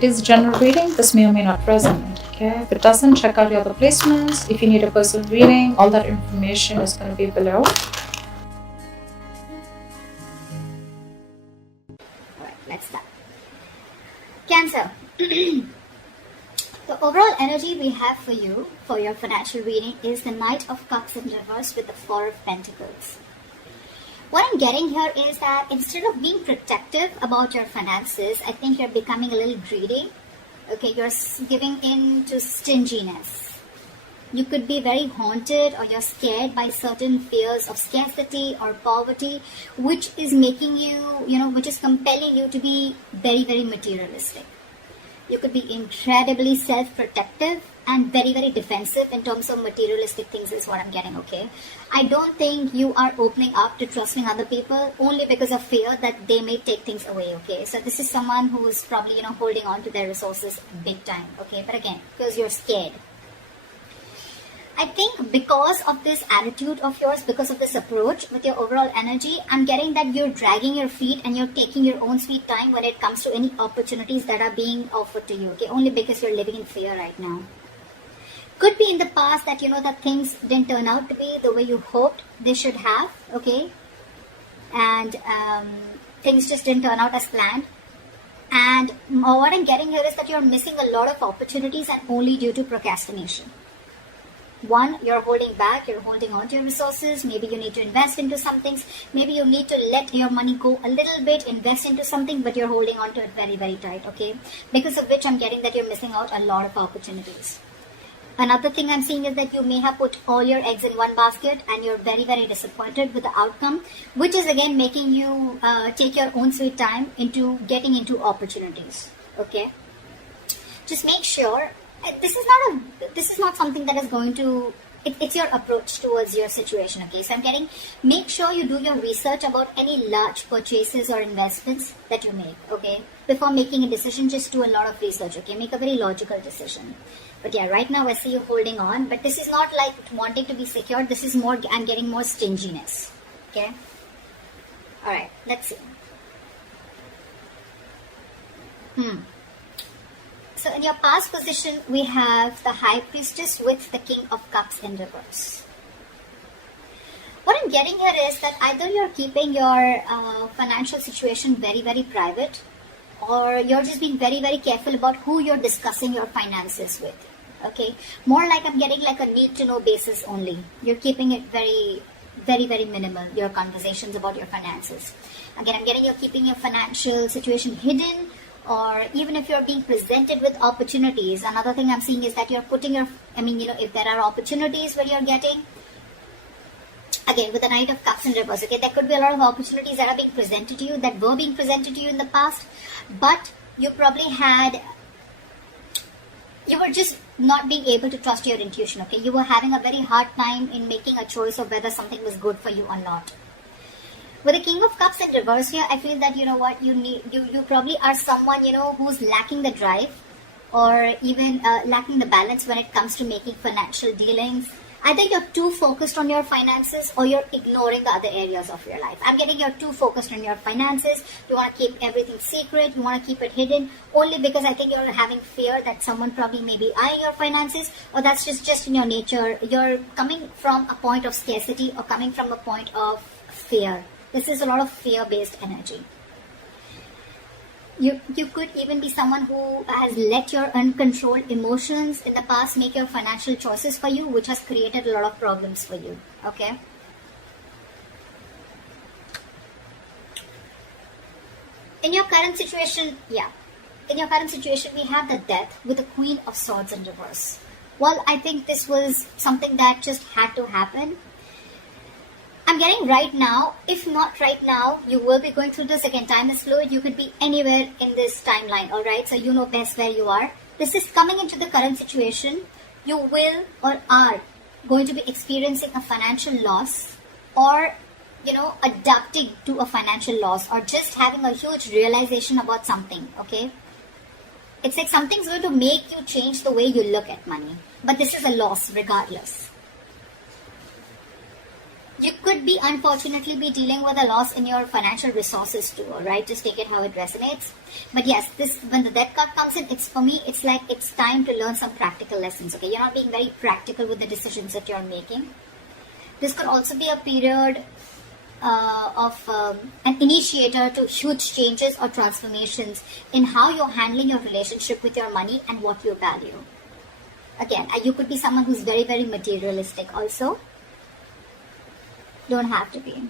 It is general reading. This may or may not resonate. Okay, if it doesn't, check out your other placements. If you need a personal reading, all that information is going to be below. Alright, let's start. Cancer. The overall energy we have for you, for your financial reading, is the Knight of Cups in reverse with the Four of Pentacles. What I'm getting here is that instead of being protective about your finances, I think you're becoming a little greedy. Okay, you're giving in to stinginess. You could be very haunted, or you're scared by certain fears of scarcity or poverty, which is making you, which is compelling you to be very, very materialistic. You could be incredibly self-protective and very, very defensive in terms of materialistic things is what I'm getting, okay? I don't think you are opening up to trusting other people only because of fear that they may take things away, okay? So this is someone who's probably, holding on to their resources big time, okay? But again, because you're scared. I think because of this attitude of yours, because of this approach with your overall energy, I'm getting that you're dragging your feet and you're taking your own sweet time when it comes to any opportunities that are being offered to you, okay? Only because you're living in fear right now. Could be in the past that, that things didn't turn out to be the way you hoped they should have, okay? And things just didn't turn out as planned. And what I'm getting here is that you're missing a lot of opportunities and only due to procrastination. One, you're holding back, you're holding on to your resources. Maybe you need to invest into some things. Maybe you need to let your money go a little bit, invest into something, but you're holding on to it very, very tight, okay? Because of which I'm getting that you're missing out a lot of opportunities. Another thing I'm seeing is that you may have put all your eggs in one basket and you're very, very disappointed with the outcome, which is again making you take your own sweet time into getting into opportunities, okay? Just make sure this is not something that is going to, it's your approach towards your situation, okay? So I'm getting, make sure you do your research about any large purchases or investments that you make, okay? Before making a decision, just do a lot of research, okay? Make a very logical decision. But yeah, right now I see you holding on, but this is not like wanting to be secure. This is more, I'm getting more stinginess, okay? All right, let's see. So in your past position, we have the High Priestess with the King of Cups in reverse. What I'm getting here is that either you're keeping your financial situation very, very private, or you're just being very, very careful about who you're discussing your finances with, okay? More like I'm getting like a need-to-know basis only. You're keeping it very, very, very minimal, your conversations about your finances. Again, I'm getting you're keeping your financial situation hidden, or even if you're being presented with opportunities. Another thing I'm seeing is that you're putting your, if there are opportunities where you're getting, again, with the Knight of Cups in reverse, okay, there could be a lot of opportunities that are being presented to you, that were being presented to you in the past, but you probably you were just not being able to trust your intuition, okay? You were having a very hard time in making a choice of whether something was good for you or not. With the King of Cups in reverse here, I feel that, you probably are someone, who's lacking the drive, or even lacking the balance when it comes to making financial dealings. Either you're too focused on your finances, or you're ignoring the other areas of your life. I'm getting you're too focused on your finances. You want to keep everything secret. You want to keep it hidden, only because I think you're having fear that someone probably may be eyeing your finances, or that's just in your nature. You're coming from a point of scarcity, or coming from a point of fear. This is a lot of fear-based energy. You could even be someone who has let your uncontrolled emotions in the past make your financial choices for you, which has created a lot of problems for you, okay? In your current situation, we have the Death with the Queen of Swords in reverse. Well, I think this was something that just had to happen. I'm getting right now, if not right now, you will be going through this. Again, time is fluid. You could be anywhere in this timeline, all right? So you know best where you are. This is coming into the current situation. You will or are going to be experiencing a financial loss, or, adapting to a financial loss, or just having a huge realization about something, okay? It's like something's going to make you change the way you look at money. But this is a loss regardless. You could be, unfortunately, be dealing with a loss in your financial resources too, all right? Just take it how it resonates. But yes, this, when the death card comes in, it's, for me, it's like it's time to learn some practical lessons, okay? You're not being very practical with the decisions that you're making. This could also be a period of an initiator to huge changes or transformations in how you're handling your relationship with your money and what you value. Again, you could be someone who's very, very materialistic also. Don't have to be.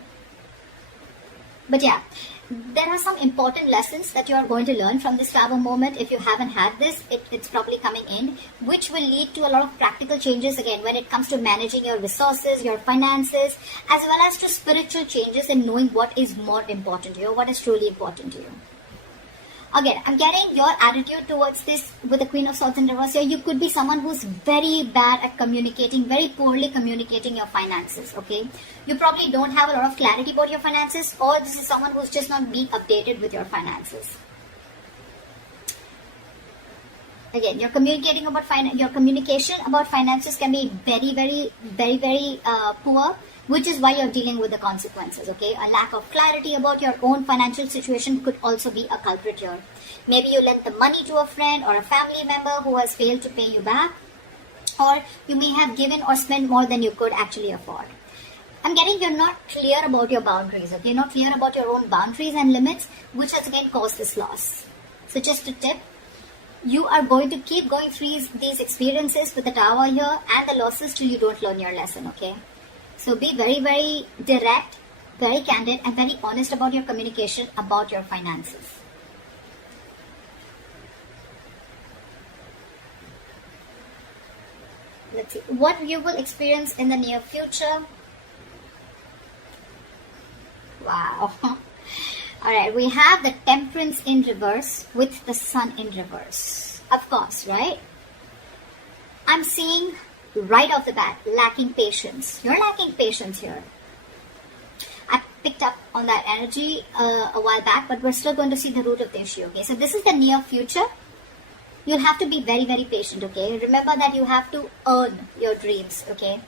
But yeah, there are some important lessons that you are going to learn from this travel moment. If you haven't had this, it's probably coming in, which will lead to a lot of practical changes again when it comes to managing your resources, your finances, as well as to spiritual changes in knowing what is more important to you, what is truly important to you. Again, I'm getting your attitude towards this with the Queen of Swords in reverse here. You could be someone who's very bad at communicating, very poorly communicating your finances, okay? You probably don't have a lot of clarity about your finances, or this is someone who's just not being updated with your finances. Again, your communication about finances can be very poor, which is why you're dealing with the consequences, okay? A lack of clarity about your own financial situation could also be a culprit here. Maybe you lent the money to a friend or a family member who has failed to pay you back, or you may have given or spent more than you could actually afford. I'm getting you're not clear about your boundaries, okay? You're not clear about your own boundaries and limits, which has again caused this loss. So just a tip, you are going to keep going through these experiences with the Tower here and the losses till you don't learn your lesson, okay? So be very, very direct, very candid, and very honest about your communication about your finances. Let's see what you will experience in the near future. Wow. Alright, we have the Temperance in reverse with the Sun in reverse. Of course, right? I'm seeing right off the bat, lacking patience. You're lacking patience here. I picked up on that energy a while back, but we're still going to see the root of the issue, okay? So this is the near future. You'll have to be very, very patient, okay? Remember that you have to earn your dreams, okay?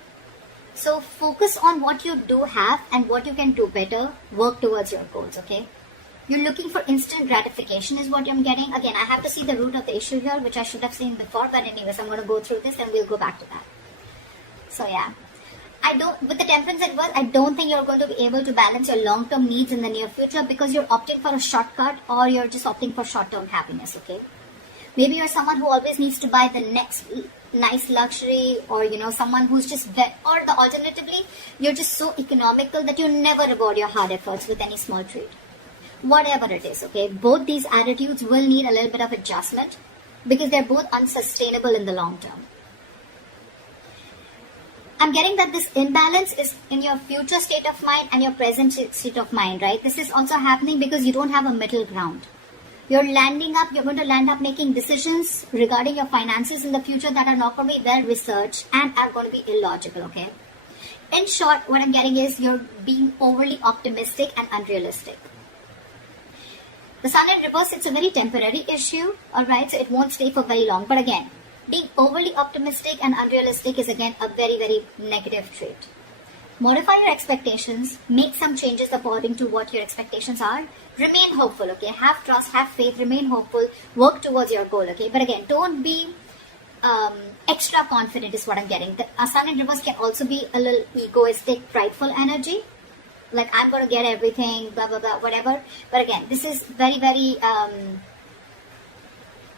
So focus on what you do have and what you can do better. Work towards your goals, okay? You're looking for instant gratification is what I'm getting. Again, I have to see the root of the issue here, which I should have seen before. But anyways, I'm going to go through this and we'll go back to that. So yeah, with the Temperance at work, I don't think you're going to be able to balance your long-term needs in the near future because you're opting for a shortcut or you're just opting for short-term happiness, okay? Maybe you're someone who always needs to buy the next nice luxury, or someone who's just or the alternatively, you're just so economical that you never reward your hard efforts with any small treat. Whatever it is, okay? Both these attitudes will need a little bit of adjustment because they're both unsustainable in the long term. I'm getting that this imbalance is in your future state of mind and your present state of mind, right? This is also happening because you don't have a middle ground. You're going to land up making decisions regarding your finances in the future that are not going to be well researched and are going to be illogical, okay? In short, what I'm getting is you're being overly optimistic and unrealistic. The Sun in reverse, it's a very temporary issue, alright? So it won't stay for very long. But again, being overly optimistic and unrealistic is again a very, very negative trait. Modify your expectations, make some changes according to what your expectations are. Remain hopeful, okay? Have trust, have faith, remain hopeful, work towards your goal, okay? But again, don't be extra confident is what I'm getting. The Sun in reverse can also be a little egoistic, prideful energy. Like, I'm going to get everything, blah, blah, blah, whatever. But again, this is very, very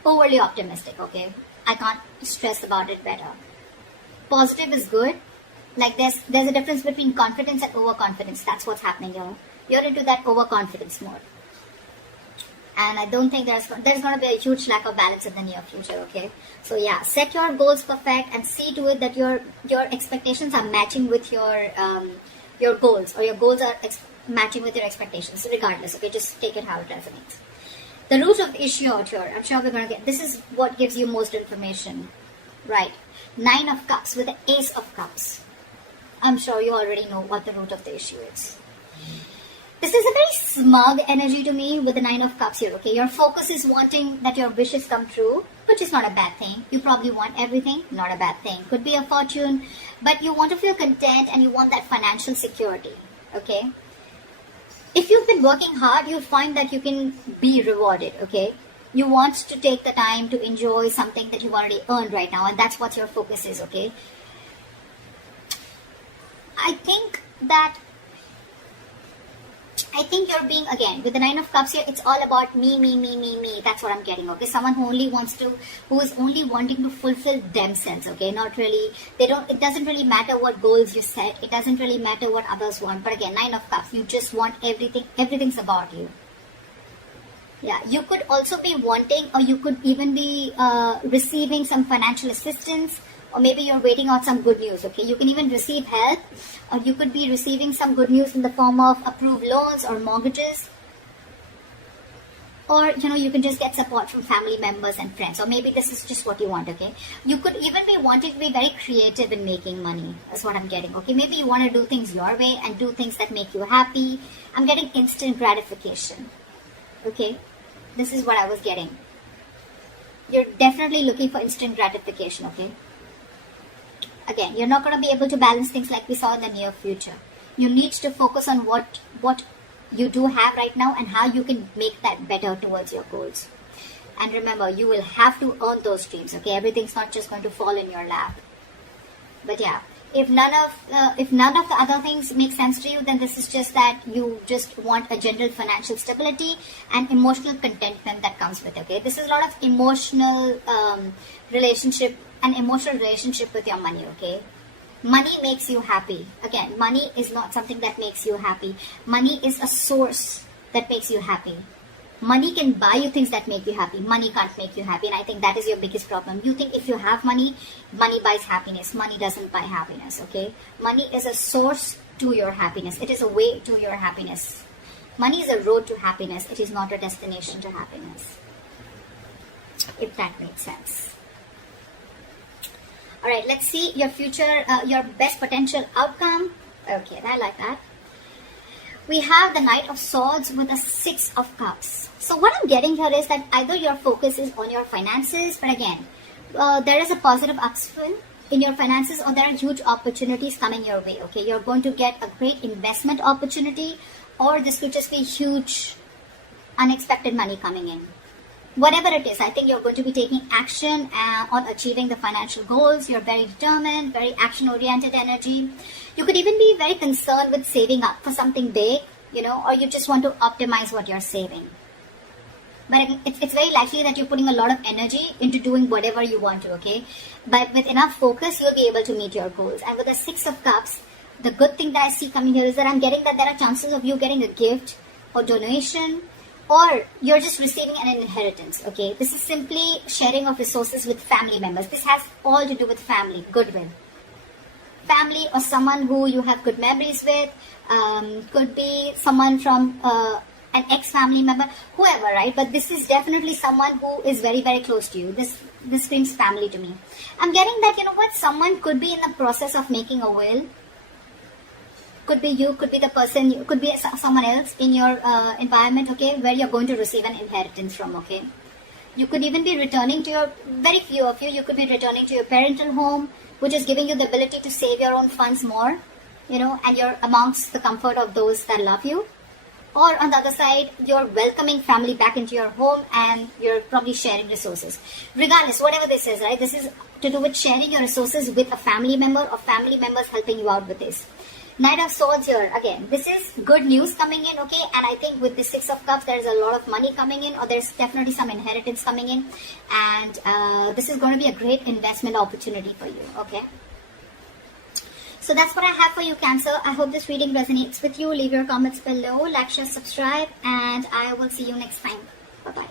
overly optimistic, okay? I can't stress about it better. Positive is good. Like, there's a difference between confidence and overconfidence. That's what's happening here. You're into that overconfidence mode. And I don't think there's going to be a huge lack of balance in the near future, okay? So yeah, set your goals perfect and see to it that your expectations are matching with your goals, or your goals are matching with your expectations, regardless, okay? Just take it how it resonates. The root of the issue out here, I'm sure we're going to get, this is what gives you most information, right? 9 of Cups with the Ace of Cups. I'm sure you already know what the root of the issue is. This is a very smug energy to me with the 9 of Cups here, okay? Your focus is wanting that your wishes come true, which is not a bad thing. You probably want everything, not a bad thing. Could be a fortune, but you want to feel content and you want that financial security, okay? If you've been working hard, you'll find that you can be rewarded, okay? You want to take the time to enjoy something that you've already earned right now, and that's what your focus is, okay? I think you're being, again, with the Nine of Cups here, it's all about me. That's what I'm getting, okay? Someone who is only wanting to fulfill themselves, okay? Not really, it doesn't really matter what goals you set. It doesn't really matter what others want. But again, Nine of Cups, you just want everything. Everything's about you. Yeah, you could also be wanting, or you could even be receiving some financial assistance, or maybe you're waiting on some good news, okay? You can even receive help, or you could be receiving some good news in the form of approved loans or mortgages. Or, you can just get support from family members and friends, or maybe this is just what you want, okay? You could even be wanting to be very creative in making money. That's what I'm getting, okay? Maybe you want to do things your way and do things that make you happy. I'm getting instant gratification, okay? This is what I was getting. You're definitely looking for instant gratification, okay? Again, you're not going to be able to balance things like we saw in the near future. You need to focus on what you do have right now and how you can make that better towards your goals. And remember, you will have to earn those dreams, okay? Everything's not just going to fall in your lap. But yeah, if none of the other things make sense to you, then this is just that you just want a general financial stability and emotional contentment that comes with it, okay? This is a lot of emotional relationship with your money, okay? Money makes you happy. Again, money is not something that makes you happy. Money is a source that makes you happy. Money can buy you things that make you happy. Money can't make you happy. And I think that is your biggest problem. You think if you have money, money buys happiness. Money doesn't buy happiness, okay? Money is a source to your happiness. It is a way to your happiness. Money is a road to happiness. It is not a destination to happiness. If that makes sense. All right, let's see your future, your best potential outcome. Okay, I like that. We have the Knight of Swords with the Six of Cups. So what I'm getting here is that either your focus is on your finances, but again, there is a positive upswing in your finances, or there are huge opportunities coming your way, okay? You're going to get a great investment opportunity, or this could just be huge, unexpected money coming in. Whatever it is, I think you're going to be taking action on achieving the financial goals. You're very determined, very action-oriented energy. You could even be very concerned with saving up for something big, or you just want to optimize what you're saving. But it's very likely that you're putting a lot of energy into doing whatever you want to, okay? But with enough focus, you'll be able to meet your goals. And with the Six of Cups, the good thing that I see coming here is that I'm getting that there are chances of you getting a gift or donation, or you're just receiving an inheritance, okay? This is simply sharing of resources with family members. This has all to do with family, goodwill. Family or someone who you have good memories with, could be someone from an ex-family member, whoever, right? But this is definitely someone who is very, very close to you. This screams family to me. I'm getting that, someone could be in the process of making a will. Could be you, could be the person, could be someone else in your environment, okay, where you're going to receive an inheritance from, okay. You could even be returning to very few of you could be returning to your parental home, which is giving you the ability to save your own funds more, and you're amongst the comfort of those that love you. Or on the other side, you're welcoming family back into your home and you're probably sharing resources. Regardless, whatever this is, right, this is to do with sharing your resources with a family member or family members helping you out with this. Knight of Swords here, again, this is good news coming in, okay? And I think with the Six of Cups, there's a lot of money coming in, or there's definitely some inheritance coming in. And this is going to be a great investment opportunity for you, okay? So that's what I have for you, Cancer. I hope this reading resonates with you. Leave your comments below, like, share, subscribe, and I will see you next time. Bye-bye.